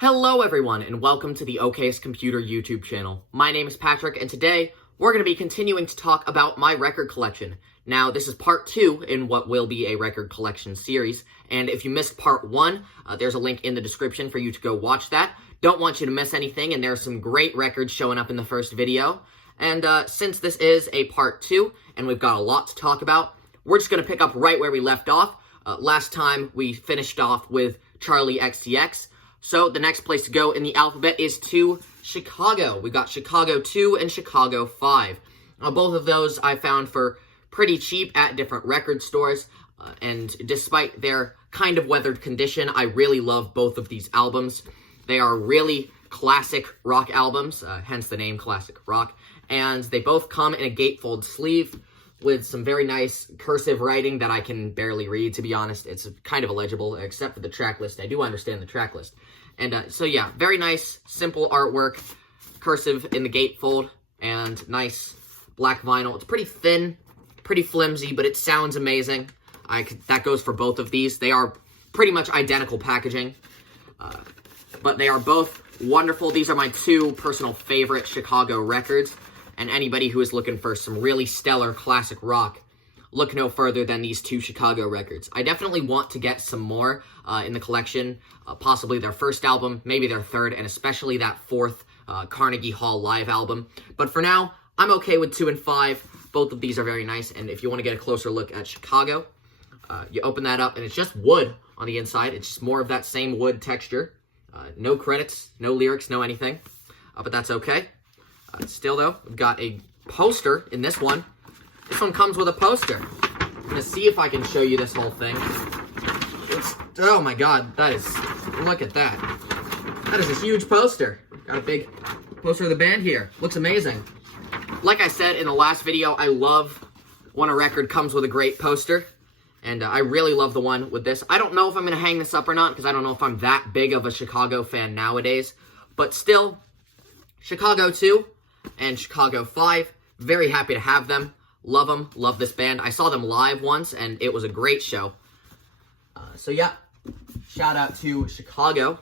Hello everyone, and welcome to the OK's Computer YouTube channel. My name is Patrick, and today we're going to be continuing to talk about my record collection. Now, this is part 2 in what will be a record collection series, and if you missed part 1, there's a link in the description for you to go watch that. Don't want you to miss anything, and there are some great records showing up in the first video. And since this is a part 2, and we've got a lot to talk about, we're just going to pick up right where we left off. Last time, we finished off with Charlie XCX. So the next place to go in the alphabet is to Chicago. We got Chicago 2 and Chicago 5. Both of those I found for pretty cheap at different record stores. And despite their kind of weathered condition, I really love both of these albums. They are really classic rock albums, hence the name Classic Rock. And they both come in a gatefold sleeve with some very nice cursive writing that I can barely read, to be honest. It's kind of illegible, except for the track list. I do understand the track list. And so yeah, very nice, simple artwork, cursive in the gatefold, and nice black vinyl. It's pretty thin, pretty flimsy, but it sounds amazing. That goes for both of these. They are pretty much identical packaging, but they are both wonderful. These are my two personal favorite Chicago records. And anybody who is looking for some really stellar classic rock, look no further than these two Chicago records. I definitely want to get some more in the collection, possibly their first album, maybe their third, and especially that fourth Carnegie Hall live album. But for now, I'm okay with 2 and 5. Both of these are very nice, and if you want to get a closer look at Chicago, you open that up, and it's just wood on the inside. It's just more of that same wood texture. No credits, no lyrics, no anything, but that's okay. Still, though, we've got a poster in this one. This one comes with a poster. I'm going to see if I can show you this whole thing. Oh my god, look at that. That is a huge poster. Got a big poster of the band here. Looks amazing. Like I said in the last video, I love when a record comes with a great poster. And I really love the one with this. I don't know if I'm going to hang this up or not, because I don't know if I'm that big of a Chicago fan nowadays. But still, Chicago 2 and Chicago 5, very happy to have them. Love them, love this band. I saw them live once, and it was a great show. So yeah, shout out to Chicago.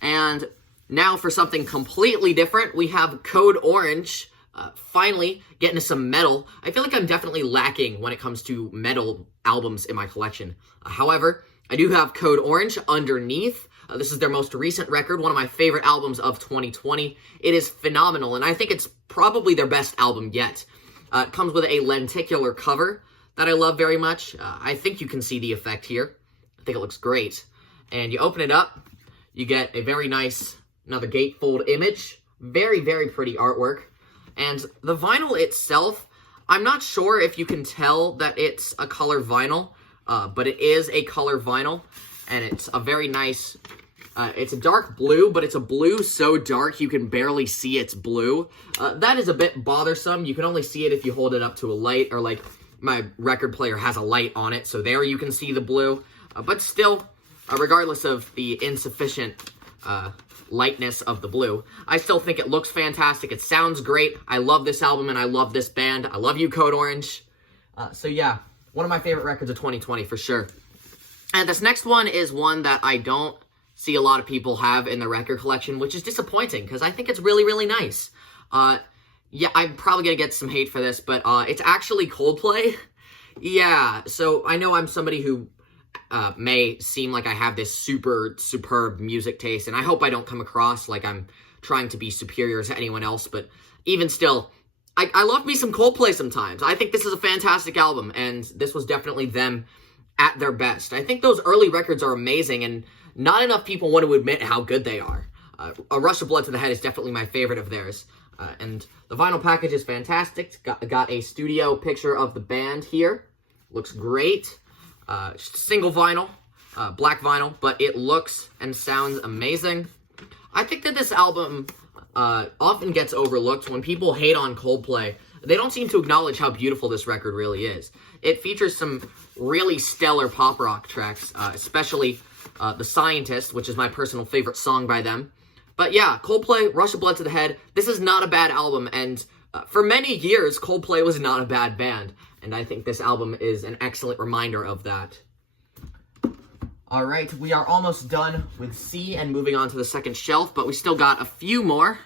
And now for something completely different, we have Code Orange, finally getting to some metal. I feel like I'm definitely lacking when it comes to metal albums in my collection. However, I do have Code Orange underneath. This is their most recent record, one of my favorite albums of 2020. It is phenomenal, and I think it's probably their best album yet. It comes with a lenticular cover that I love very much. I think you can see the effect here. I think it looks great. And you open it up, you get a very nice, another gatefold image. Very, very pretty artwork. And the vinyl itself, I'm not sure if you can tell that it's a color vinyl, but it is a color vinyl. And it's a very nice, it's a dark blue, but it's a blue so dark you can barely see it's blue. That is a bit bothersome. You can only see it if you hold it up to a light, or like my record player has a light on it, so there you can see the blue. But still, regardless of the insufficient lightness of the blue, I still think it looks fantastic. It sounds great. I love this album, and I love this band. I love you, Code Orange. So yeah, one of my favorite records of 2020 for sure. And this next one is one that I don't see a lot of people have in their record collection, which is disappointing, because I think it's really, really nice. Yeah, I'm probably going to get some hate for this, but it's actually Coldplay. Yeah, so I know I'm somebody who may seem like I have this super superb music taste, and I hope I don't come across like I'm trying to be superior to anyone else, but even still, I love me some Coldplay sometimes. I think this is a fantastic album, and this was definitely them at their best. I think those early records are amazing, and not enough people want to admit how good they are. A Rush of Blood to the Head is definitely my favorite of theirs. And the vinyl package is fantastic. Got a studio picture of the band here. Looks great. Just single vinyl, black vinyl, but it looks and sounds amazing. I think that this album often gets overlooked. When people hate on Coldplay, they don't seem to acknowledge how beautiful this record really is. It features some really stellar pop rock tracks, especially The Scientist, which is my personal favorite song by them. But yeah, Coldplay, Rush of Blood to the Head, this is not a bad album, and for many years, Coldplay was not a bad band, and I think this album is an excellent reminder of that. All right, we are almost done with C and moving on to the second shelf, but we still got a few more.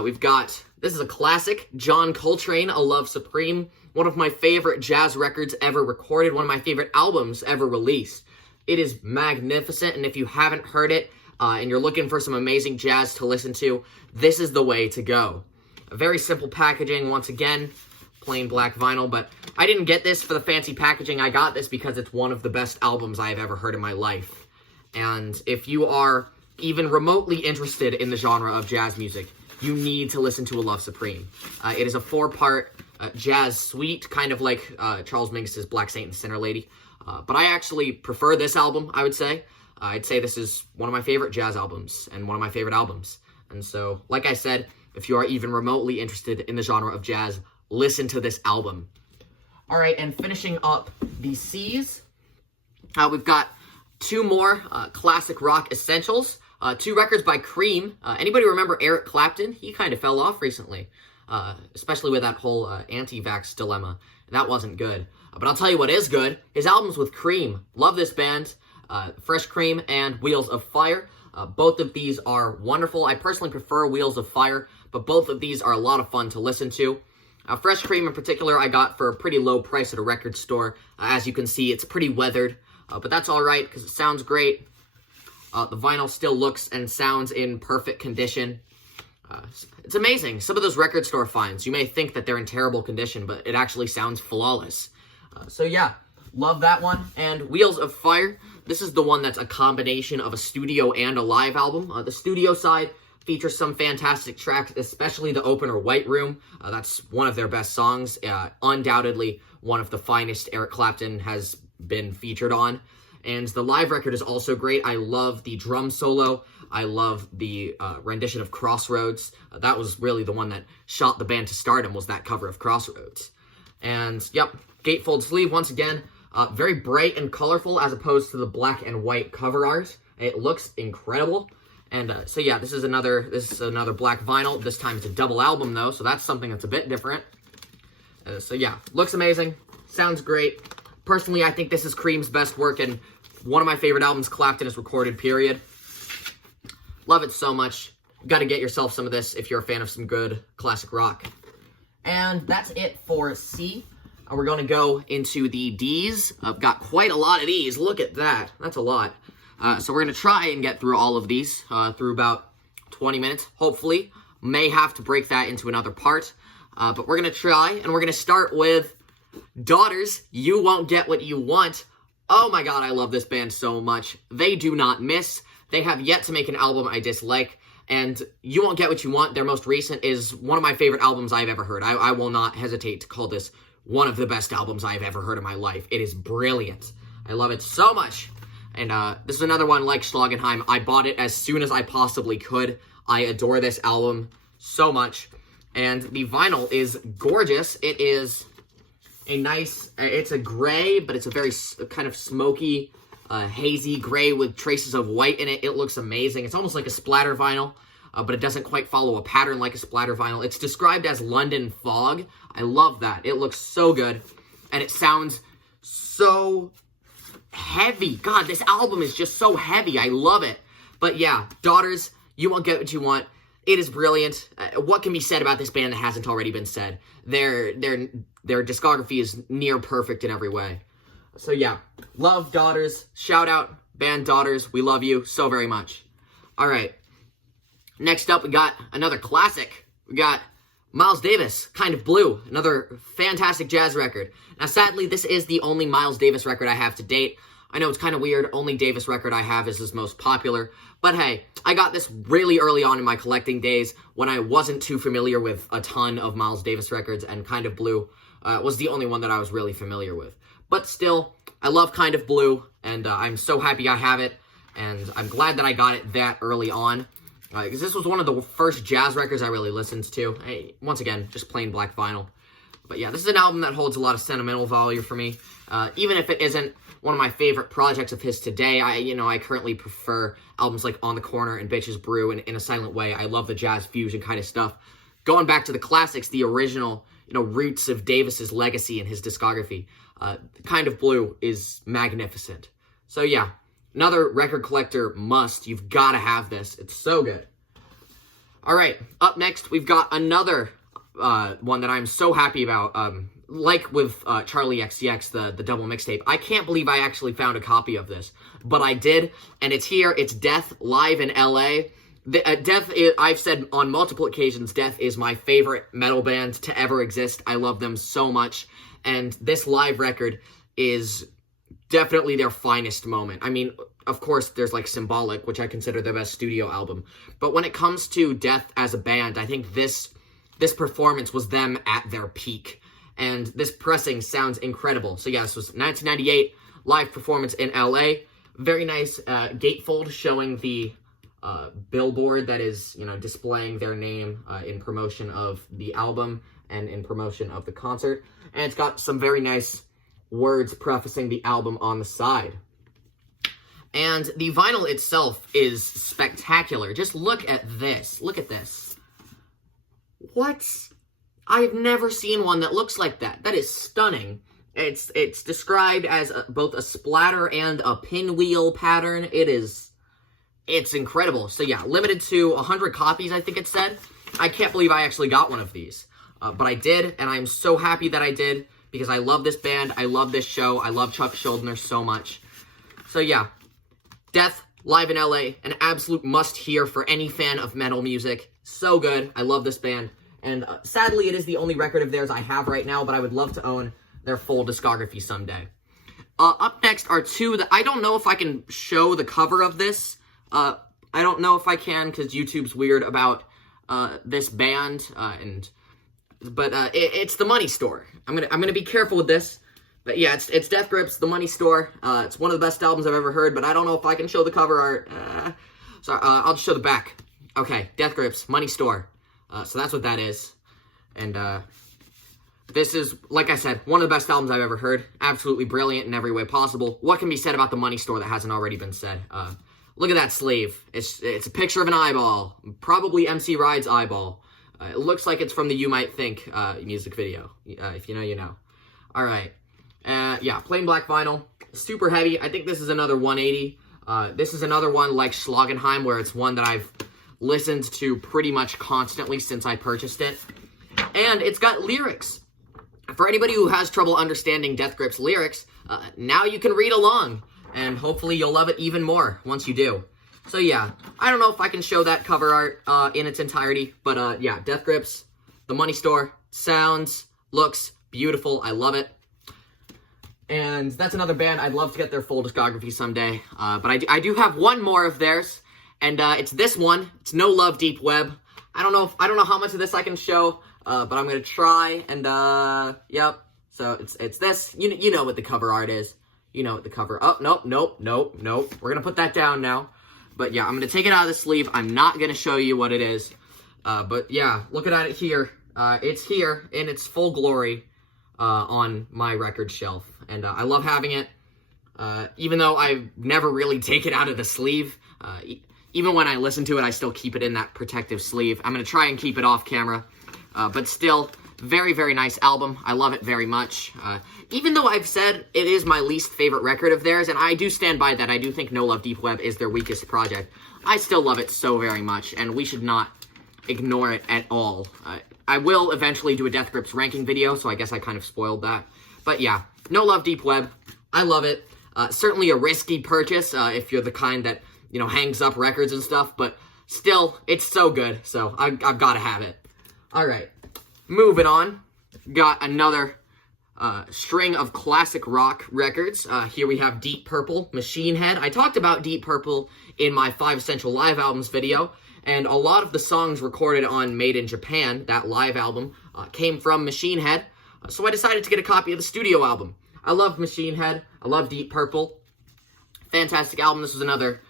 We've got, this is a classic, John Coltrane, A Love Supreme, one of my favorite jazz records ever recorded, one of my favorite albums ever released. It is magnificent, and if you haven't heard it, and you're looking for some amazing jazz to listen to, this is the way to go. A very simple packaging, once again, plain black vinyl, but I didn't get this for the fancy packaging. I got this because it's one of the best albums I've ever heard in my life. And if you are even remotely interested in the genre of jazz music, you need to listen to A Love Supreme. It is a 4-part jazz suite, kind of like Charles Mingus' Black Saint and Sinner Lady. But I actually prefer this album, I would say. I'd say this is one of my favorite jazz albums and one of my favorite albums. And so, like I said, if you are even remotely interested in the genre of jazz, listen to this album. All right, and finishing up the C's, we've got 2 more classic rock essentials. 2 records by Cream. Anybody remember Eric Clapton? He kind of fell off recently, especially with that whole anti-vax dilemma. That wasn't good. But I'll tell you what is good. His albums with Cream. Love this band. Fresh Cream and Wheels of Fire. Both of these are wonderful. I personally prefer Wheels of Fire, but both of these are a lot of fun to listen to. Fresh Cream in particular I got for a pretty low price at a record store. As you can see, it's pretty weathered, but that's all right because it sounds great. The vinyl still looks and sounds in perfect condition. It's amazing. Some of those record store finds, you may think that they're in terrible condition, but it actually sounds flawless. So yeah, love that one. And Wheels of Fire, this is the one that's a combination of a studio and a live album. The studio side features some fantastic tracks, especially the opener, White Room. That's one of their best songs. Undoubtedly one of the finest Eric Clapton has been featured on. And the live record is also great. I love the drum solo. I love the rendition of Crossroads. That was really the one that shot the band to stardom, was that cover of Crossroads. And, yep, gatefold sleeve, once again, very bright and colorful as opposed to the black and white cover art. It looks incredible. And so yeah, this is another black vinyl. This time it's a double album though, so that's something that's a bit different. So yeah, looks amazing, sounds great. Personally, I think this is Cream's best work and one of my favorite albums Clapton has recorded, period. Love it so much. You gotta get yourself some of this if you're a fan of some good classic rock. And that's it for C. We're gonna go into the D's. I've got quite a lot of these. Look at that, that's a lot. So we're going to try and get through all of these through about 20 minutes, hopefully. May have to break that into another part. But we're going to try, and we're going to start with Daughters, You Won't Get What You Want. Oh my god, I love this band so much. They do not miss. They have yet to make an album I dislike. And You Won't Get What You Want, their most recent, is one of my favorite albums I've ever heard. I will not hesitate to call this one of the best albums I've ever heard in my life. It is brilliant. I love it so much. And this is another one like Schlagenheim. I bought it as soon as I possibly could. I adore this album so much. And the vinyl is gorgeous. It is a nice, it's a gray, but it's a very kind of smoky, hazy gray with traces of white in it. It looks amazing. It's almost like a splatter vinyl, but it doesn't quite follow a pattern like a splatter vinyl. It's described as London fog. I love that. It looks so good. And it sounds so heavy. God, this album is just so heavy. I love it. But yeah, Daughters, You Won't Get What You Want. It is brilliant. What can be said about this band that hasn't already been said? Their discography is near perfect in every way. So yeah, love Daughters. Shout out, band Daughters. We love you so very much. All right. Next up, we got another classic. We got Miles Davis, Kind of Blue, another fantastic jazz record. Now, sadly, this is the only Miles Davis record I have to date. I know it's kind of weird, only Davis record I have is his most popular, but hey, I got this really early on in my collecting days when I wasn't too familiar with a ton of Miles Davis records, and Kind of Blue was the only one that I was really familiar with. But still, I love Kind of Blue, and I'm so happy I have it, and I'm glad that I got it that early on. Because this was one of the first jazz records I really listened to. Hey, once again, just plain black vinyl. But yeah, this is an album that holds a lot of sentimental value for me. Even if it isn't one of my favorite projects of his today, I currently prefer albums like On the Corner and Bitches Brew and In a Silent Way. I love the jazz fusion kind of stuff. Going back to the classics, the original, roots of Davis's legacy and his discography. Kind of Blue is magnificent. So yeah, Another record collector must. You've got to have this. It's so good. All right, up next, we've got another one that I'm so happy about. Like with Charlie XCX, the double mixtape. I can't believe I actually found a copy of this, but I did, and it's here. It's Death live in LA. Death, I've said on multiple occasions, Death is my favorite metal band to ever exist. I love them so much, and this live record is definitely their finest moment. I mean, of course, there's like Symbolic, which I consider their best studio album, but when it comes to Death as a band, I think this performance was them at their peak, and this pressing sounds incredible. So yeah, this was 1998 live performance in LA. Very nice gatefold showing the billboard that is, displaying their name in promotion of the album and in promotion of the concert. And it's got some very nice words prefacing the album on the side. And the vinyl itself is spectacular. Just look at this. Look at this. What? I've never seen one that looks like that. That is stunning. It's described as both a splatter and a pinwheel pattern. It's incredible. So yeah, limited to 100 copies, I think it said. I can't believe I actually got one of these. But I did, and I'm so happy that I did, because I love this band, I love this show, I love Chuck Schuldiner so much. So yeah, Death, live in LA, an absolute must-hear for any fan of metal music. So good, I love this band. And sadly, it is the only record of theirs I have right now, but I would love to own their full discography someday. Up next are two that I don't know if I can show the cover of this. I don't know if I can, because YouTube's weird about this band, but it's The Money Store. I'm gonna be careful with this, but yeah, it's Death Grips, The Money Store. It's one of the best albums I've ever heard, but I don't know if I can show the cover art. So I'll just show the back. Okay, Death Grips, Money Store. So that's what that is, and this is, like I said, one of the best albums I've ever heard. Absolutely brilliant in every way possible. What can be said about The Money Store that hasn't already been said? Look at that sleeve. It's a picture of an eyeball. Probably MC Ride's eyeball. It looks like it's from the You Might Think music video. If you know, you know. Alright. Yeah, plain black vinyl. Super heavy. I think this is another 180. This is another one like Schlagenheim, where it's one that I've listened to pretty much constantly since I purchased it. And it's got lyrics. For anybody who has trouble understanding Death Grips lyrics, now you can read along. And hopefully you'll love it even more once you do. So yeah, I don't know if I can show that cover art in its entirety, but yeah, Death Grips, The Money Store, sounds, looks beautiful, I love it. And that's another band I'd love to get their full discography someday, but I do have one more of theirs, and it's this one. It's No Love Deep Web. I don't know how much of this I can show, but I'm gonna try, and yep, so it's this. You know what the cover art is. You know what the cover... Oh, nope. We're going to put that down now. But yeah, I'm going to take it out of the sleeve. I'm not going to show you what it is. But yeah, looking at it here. It's here in its full glory on my record shelf. And I love having it. Even though I've never really taken it out of the sleeve. Even when I listen to it, I still keep it in that protective sleeve. I'm going to try and keep it off camera. But still... Very, very nice album. I love it very much. Even though I've said it is my least favorite record of theirs, and I do stand by that, I do think No Love Deep Web is their weakest project, I still love it so very much, and we should not ignore it at all. I will eventually do a Death Grips ranking video, so I guess I kind of spoiled that. But yeah, No Love Deep Web. I love it. Certainly a risky purchase if you're the kind that, hangs up records and stuff, but still, it's so good, so I've got to have it. All right. Moving on, got another string of classic rock records. Here we have Deep Purple, Machine Head. I talked about Deep Purple in my 5 Essential Live Albums video, and a lot of the songs recorded on Made in Japan, that live album, came from Machine Head, so I decided to get a copy of the studio album. I love Machine Head, I love Deep Purple. Fantastic album. This was another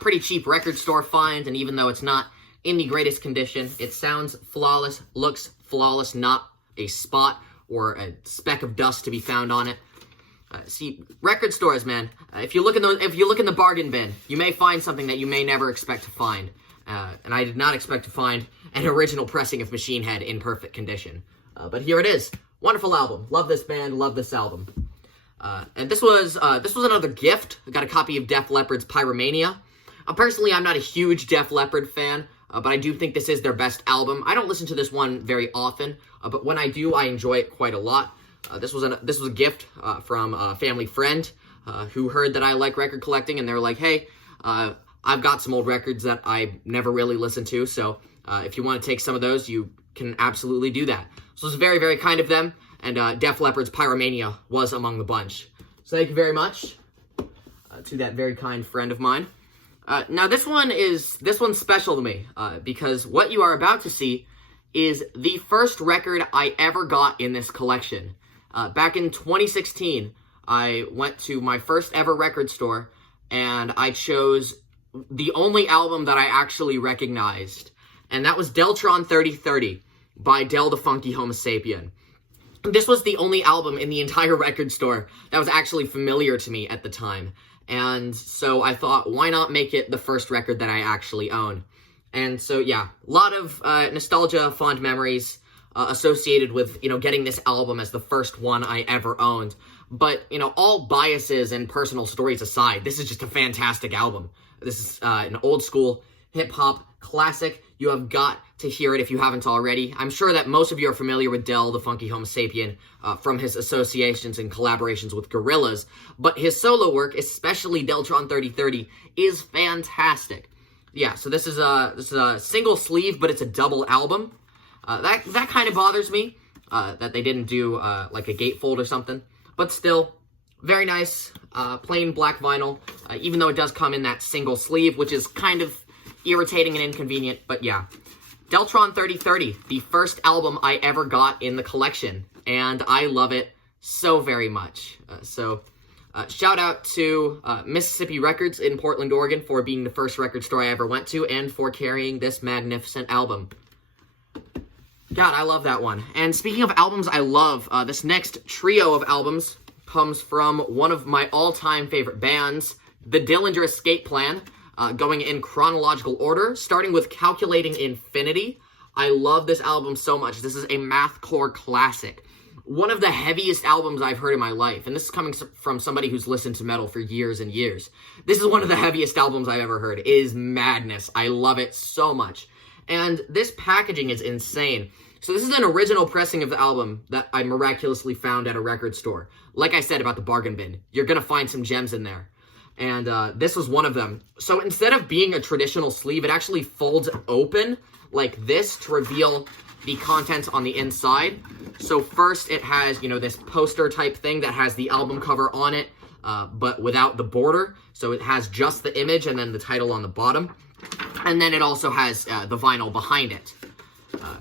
pretty cheap record store find, and even though it's not in the greatest condition, it sounds flawless, looks flawless, not a spot or a speck of dust to be found on it. See, record stores, man. If you look in the bargain bin, you may find something that you may never expect to find. And I did not expect to find an original pressing of Machine Head in perfect condition. But here it is. Wonderful album. Love this band. Love this album. And this was another gift. I got a copy of Def Leppard's Pyromania. Personally, I'm not a huge Def Leppard fan, but I do think this is their best album. I don't listen to this one very often, but when I do, I enjoy it quite a lot. This was a gift from a family friend who heard that I like record collecting, and they were like, hey, I've got some old records that I never really listened to, so if you want to take some of those, you can absolutely do that. So it was very, very kind of them, and Def Leppard's Pyromania was among the bunch. So thank you very much to that very kind friend of mine. Now this one's special to me because what you are about to see is the first record I ever got in this collection. Back in 2016, I went to my first ever record store and I chose the only album that I actually recognized, and that was Deltron 3030 by Del the Funkee Homosapien. This was the only album in the entire record store that was actually familiar to me at the time. And so I thought, why not make it the first record that I actually own? And so, yeah, a lot of nostalgia, fond memories associated with, getting this album as the first one I ever owned. But, all biases and personal stories aside, this is just a fantastic album. This is an old school hip-hop classic. You have got to hear it if you haven't already. I'm sure that most of you are familiar with Del the Funkee Homosapien from his associations and collaborations with Gorillaz, but his solo work, especially Deltron 3030, is fantastic. Yeah, so this is a single sleeve, but it's a double album. That kind of bothers me, that they didn't do like a gatefold or something, but still, very nice, plain black vinyl, even though it does come in that single sleeve, which is kind of irritating and inconvenient, but yeah. Deltron 3030, the first album I ever got in the collection, and I love it so very much. Shout out to Mississippi Records in Portland, Oregon for being the first record store I ever went to and for carrying this magnificent album. God, I love that one. And speaking of albums I love, this next trio of albums comes from one of my all-time favorite bands, the Dillinger Escape Plan. Going in chronological order, starting with Calculating Infinity. I love this album so much. This is a mathcore classic. One of the heaviest albums I've heard in my life, and this is coming from somebody who's listened to metal for years and years. This is one of the heaviest albums I've ever heard. It is madness. I love it so much. And this packaging is insane. So this is an original pressing of the album that I miraculously found at a record store. Like I said about the bargain bin, you're going to find some gems in there. And this was one of them. So instead of being a traditional sleeve, it actually folds open like this to reveal the contents on the inside. So first it has, this poster type thing that has the album cover on it, but without the border. So it has just the image and then the title on the bottom. And then it also has the vinyl behind it.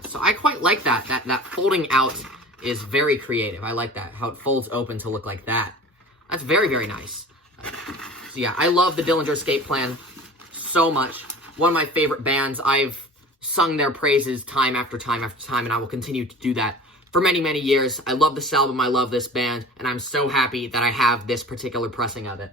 So I quite like that. That folding out is very creative. I like that, how it folds open to look like that. That's very, very nice. So yeah, I love the Dillinger Escape Plan so much. One of my favorite bands. I've sung their praises time after time after time, and I will continue to do that for many, many years. I love this album, I love this band, and I'm so happy that I have this particular pressing of it.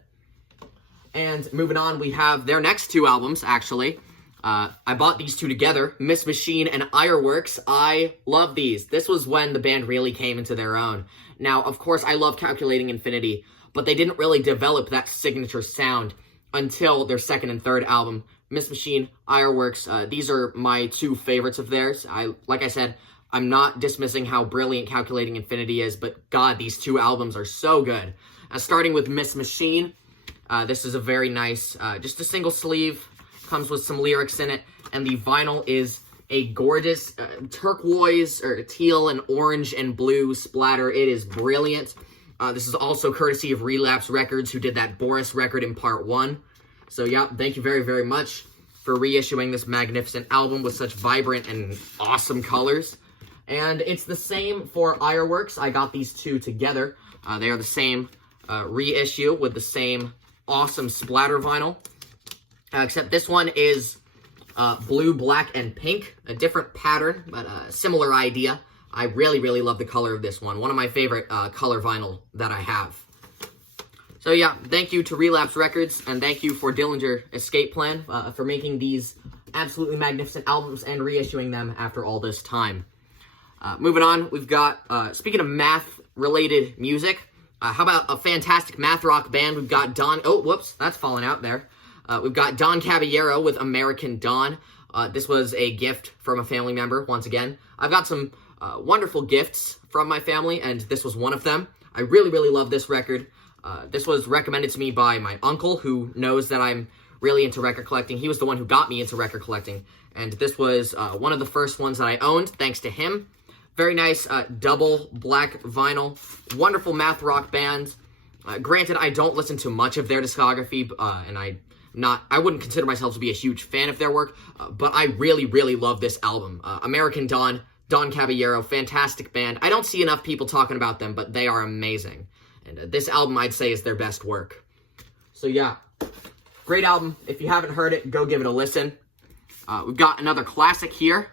And moving on, we have their next two albums, actually. I bought these two together, Miss Machine and Ironworks. I love these. This was when the band really came into their own. Now, of course, I love Calculating Infinity, but they didn't really develop that signature sound until their second and third album, Miss Machine, Ironworks. These are my two favorites of theirs. Like I said, I'm not dismissing how brilliant Calculating Infinity is, but God, these two albums are so good. Starting with Miss Machine, this is a very nice, just a single sleeve, comes with some lyrics in it, and the vinyl is a gorgeous turquoise, or teal and orange and blue splatter. It is brilliant. This is also courtesy of Relapse Records, who did that Boris record in part 1. So yeah, thank you very, very much for reissuing this magnificent album with such vibrant and awesome colors. And it's the same for Ironworks. I got these two together. They are the same reissue with the same awesome splatter vinyl. Except this one is blue, black, and pink. A different pattern, but a similar idea. I really, really love the color of this one. One of my favorite color vinyl that I have. So yeah, thank you to Relapse Records, and thank you for Dillinger Escape Plan for making these absolutely magnificent albums and reissuing them after all this time. Moving on, we've got, speaking of math-related music, How about a fantastic math rock band? We've got oh, whoops, that's falling out there. We've got Caballero with American Dawn. This was a gift from a family member, once again. I've got some wonderful gifts from my family, and this was one of them. I really, really love this record. This was recommended to me by my uncle, who knows that I'm really into record collecting. He was the one who got me into record collecting, and this was one of the first ones that I owned, thanks to him. Very nice double black vinyl. Wonderful math rock band. Granted, I don't listen to much of their discography, and I wouldn't consider myself to be a huge fan of their work, but I really, really love this album. American Dawn, Caballero, fantastic band. I don't see enough people talking about them, but they are amazing. And this album, I'd say, is their best work. So yeah, great album. If you haven't heard it, go give it a listen. We've got another classic here.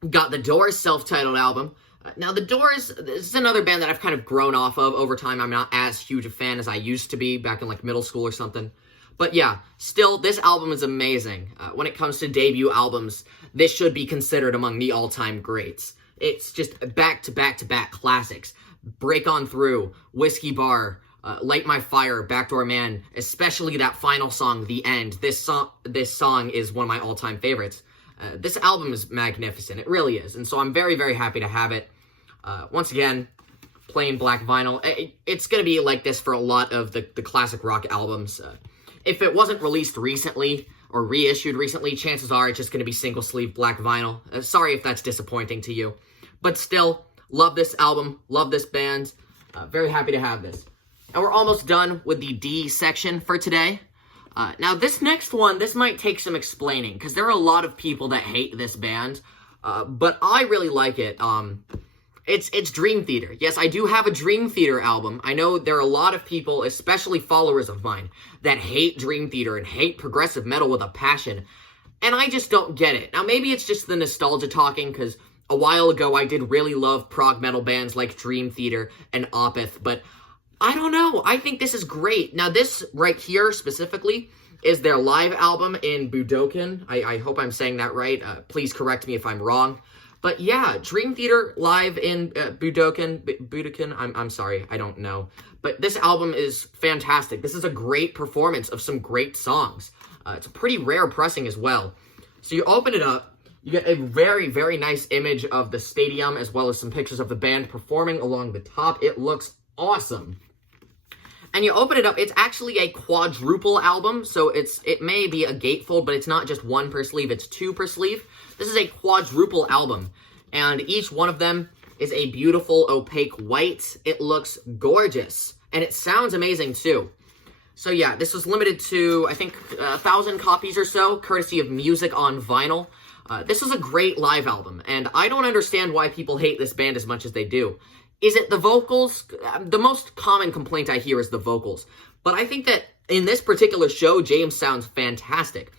We've got the Doors' self-titled album. Now, the Doors, this is another band that I've kind of grown off of over time. I'm not as huge a fan as I used to be back in, like, middle school or something. But yeah, still, this album is amazing. When it comes to debut albums, this should be considered among the all-time greats. It's just back-to-back-to-back classics. Break On Through, Whiskey Bar, Light My Fire, Backdoor Man, especially that final song, The End. This song is one of my all-time favorites. This album is magnificent. It really is. And so I'm very, very happy to have it. Once again, plain black vinyl. It's going to be like this for a lot of the classic rock albums. If it wasn't released recently or reissued recently, chances are it's just going to be single sleeve black vinyl. Sorry if that's disappointing to you. But still, love this album. Love this band. Very happy to have this. And we're almost done with the D section for today. Now, this next one, this might take some explaining, because there are a lot of people that hate this band, but I really like it. It's Dream Theater. Yes, I do have a Dream Theater album. I know there are a lot of people, especially followers of mine, that hate Dream Theater and hate progressive metal with a passion, and I just don't get it. Now, maybe it's just the nostalgia talking, because a while ago I did really love prog metal bands like Dream Theater and Opeth, but I don't know. I think this is great. Now, this right here specifically is their live album in Budokan. I hope I'm saying that right. Please correct me if I'm wrong. But yeah, Dream Theater live in Budokan. I'm sorry, I don't know. But this album is fantastic. This is a great performance of some great songs. It's a pretty rare pressing as well. So you open it up, you get a very, very nice image of the stadium, as well as some pictures of the band performing along the top. It looks awesome. And you open it up, it's actually a quadruple album, so it may be a gatefold, but it's not just one per sleeve, it's two per sleeve. This is a quadruple album, and each one of them is a beautiful opaque white. It looks gorgeous, and it sounds amazing too. So yeah, this was limited to, I think, 1,000 copies or so, courtesy of Music on Vinyl. This is a great live album, and I don't understand why people hate this band as much as they do. Is it the vocals? The most common complaint I hear is the vocals. But I think that in this particular show, James sounds fantastic.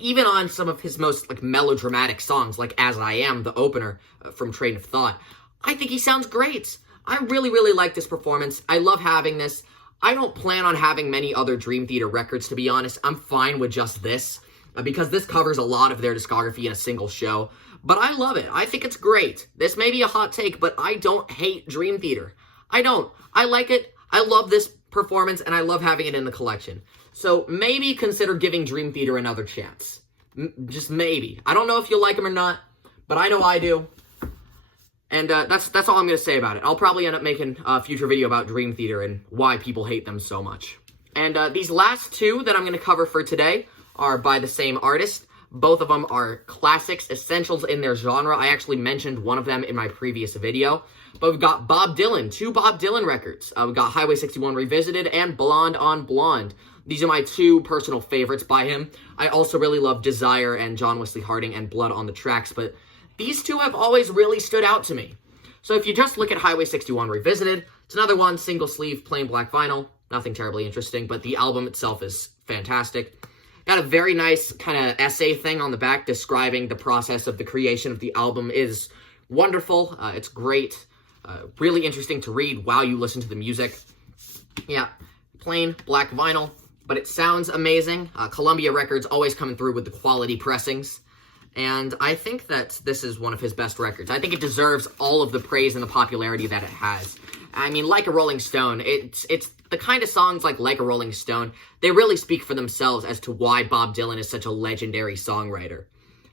Even on some of his most melodramatic songs, like As I Am, the opener from Train of Thought, I think he sounds great. I really, really like this performance. I love having this. I don't plan on having many other Dream Theater records, to be honest. I'm fine with just this, because this covers a lot of their discography in a single show. But I love it. I think it's great. This may be a hot take, but I don't hate Dream Theater. I don't. I like it. I love this performance, and I love having it in the collection. So maybe consider giving Dream Theater another chance. Just maybe. I don't know if you'll like them or not, but I know I do. And that's all I'm going to say about it. I'll probably end up making a future video about Dream Theater and why people hate them so much. And these last two that I'm going to cover for today are by the same artist. Both of them are classics, essentials in their genre. I actually mentioned one of them in my previous video. But we've got Bob Dylan, two Bob Dylan records. We've got Highway 61 Revisited and Blonde on Blonde. These are my two personal favorites by him. I also really love Desire and John Wesley Harding and Blood on the Tracks, but these two have always really stood out to me. So if you just look at Highway 61 Revisited, it's another one, single sleeve, plain black vinyl. Nothing terribly interesting, but the album itself is fantastic. Got a very nice kind of essay thing on the back describing the process of the creation of the album. Is wonderful. It's great. Really interesting to read while you listen to the music. Yeah, plain black vinyl, but it sounds amazing. Columbia Records always coming through with the quality pressings. And I think that this is one of his best records. I think it deserves all of the praise and the popularity that it has. I mean, Like a Rolling Stone, it's the kind of songs like a Rolling Stone, they really speak for themselves as to why Bob Dylan is such a legendary songwriter.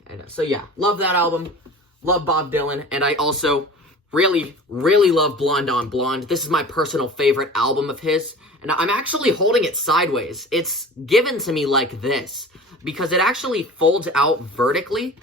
And so yeah, love that album, love Bob Dylan, and I also really, really love Blonde on Blonde. This is my personal favorite album of his, and I'm actually holding it sideways. It's given to me like this, because it actually folds out vertically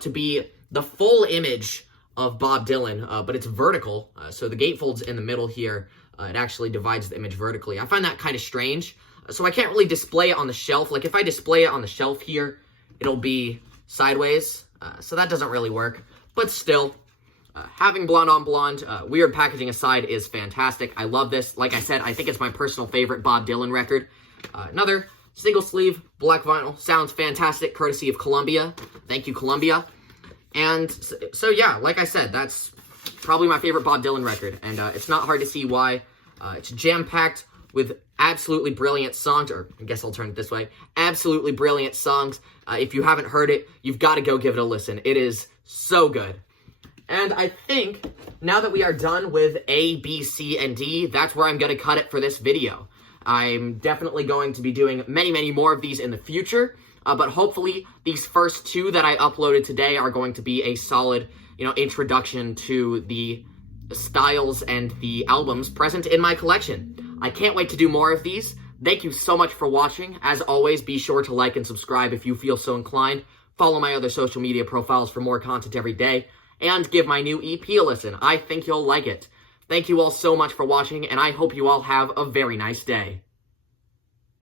to be the full image of Bob Dylan, but it's vertical, so the gatefold's in the middle here. It actually divides the image vertically. I find that kind of strange, so I can't really display it on the shelf. Like, if I display it on the shelf here, it'll be sideways, so that doesn't really work. But still, having Blonde on Blonde, weird packaging aside, is fantastic. I love this. Like I said, I think it's my personal favorite Bob Dylan record. Another single sleeve, black vinyl, sounds fantastic, courtesy of Columbia. Thank you, Columbia. And so yeah, like I said, that's probably my favorite Bob Dylan record, and it's not hard to see why. It's jam-packed with absolutely brilliant songs, or I guess I'll turn it this way, absolutely brilliant songs. If you haven't heard it, you've got to go give it a listen. It is so good. And I think, now that we are done with A, B, C, and D, that's where I'm going to cut it for this video. I'm definitely going to be doing many, many more of these in the future. But hopefully, these first two that I uploaded today are going to be a solid, introduction to the styles and the albums present in my collection. I can't wait to do more of these. Thank you so much for watching. As always, be sure to like and subscribe if you feel so inclined. Follow my other social media profiles for more content every day. And give my new EP a listen. I think you'll like it. Thank you all so much for watching, and I hope you all have a very nice day.